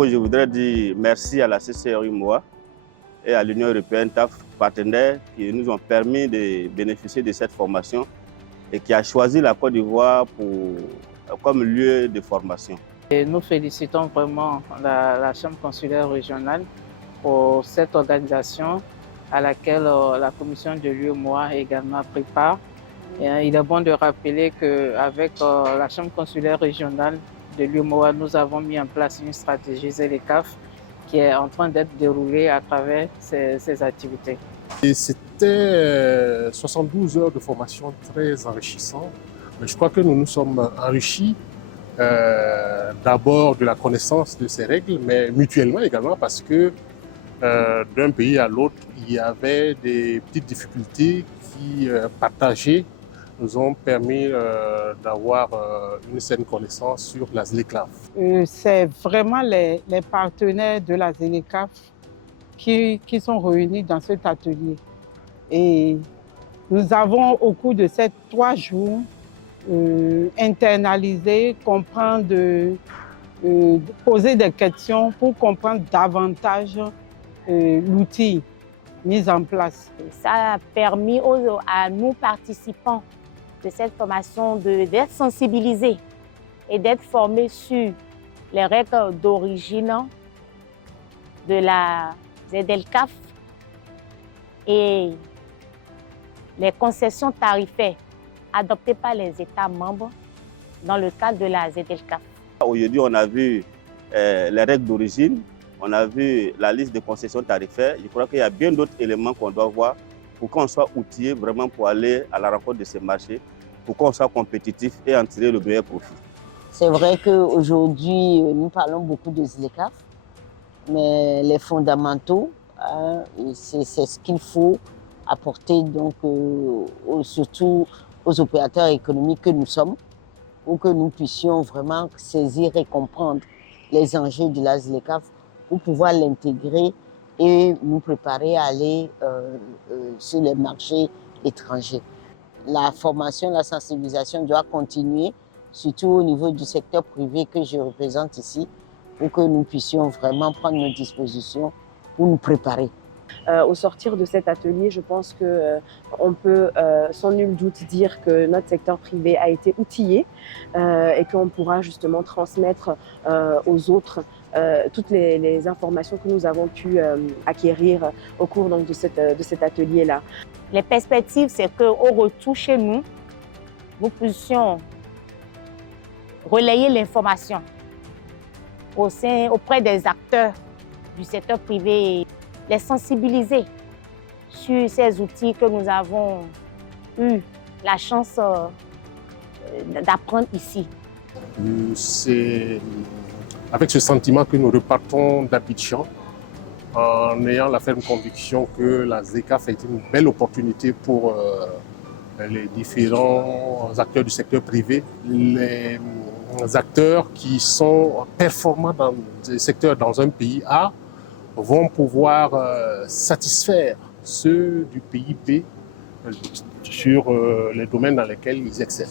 propos, je voudrais dire merci à la CCRI MOA et à l'Union européenne TAF, partenaires qui nous ont permis de bénéficier de cette formation et qui a choisi la Côte d'Ivoire comme lieu de formation. Et nous félicitons vraiment la Chambre consulaire régionale pour cette organisation à laquelle la commission de l'UEMOA a également pris part. Et il est bon de rappeler qu'avec la Chambre consulaire régionale de l'UEMOA, nous avons mis en place une stratégie ZLECAf qui est en train d'être déroulée à travers ces activités. Et c'était 72 heures de formation très enrichissant. Mais je crois que nous nous sommes enrichis d'abord de la connaissance de ces règles, mais mutuellement également parce que d'un pays à l'autre, il y avait des petites difficultés qui, partagées, nous ont permis d'avoir une certaine connaissance sur la ZLECAf. C'est vraiment les partenaires de la ZLECAf qui sont réunis dans cet atelier. Et nous avons, au cours de ces 3 jours, internalisé, comprendre, poser des questions pour comprendre davantage l'outil mis en place. Ça a permis à nous participants de cette formation d'être sensibilisés et d'être formés sur les règles d'origine de la ZLECAf et les concessions tarifaires adoptées par les États membres dans le cadre de la ZLECAf. Aujourd'hui, on a vu les règles d'origine, on a vu la liste de concessions tarifaires. Je crois qu'il y a bien d'autres éléments qu'on doit voir pour qu'on soit outillé vraiment pour aller à la rencontre de ces marchés, pour qu'on soit compétitif et en tirer le meilleur profit. C'est vrai qu'aujourd'hui, nous parlons beaucoup de ZLECAf, mais les fondamentaux, c'est ce qu'il faut apporter donc, surtout aux opérateurs économiques que nous sommes, pour que nous puissions vraiment saisir et comprendre les enjeux de la ZLECAf pour pouvoir l'intégrer et nous préparer à aller sur les marchés étrangers. La formation, la sensibilisation doit continuer, surtout au niveau du secteur privé que je représente ici, pour que nous puissions vraiment prendre nos dispositions pour nous préparer. Au sortir de cet atelier, je pense qu'on peut sans nul doute dire que notre secteur privé a été outillé et qu'on pourra justement transmettre aux autres toutes les informations que nous avons pu acquérir au cours donc, de cet atelier-là. Les perspectives, c'est qu'au retour chez nous, nous puissions relayer l'information auprès des acteurs du secteur privé, les sensibiliser sur ces outils que nous avons eu la chance d'apprendre ici. C'est avec ce sentiment que nous repartons d'Abidjan en ayant la ferme conviction que la ZLECAf a été une belle opportunité pour les différents acteurs du secteur privé, les acteurs qui sont performants dans des secteurs dans un pays A vont pouvoir satisfaire ceux du pays B sur les domaines dans lesquels ils excellent.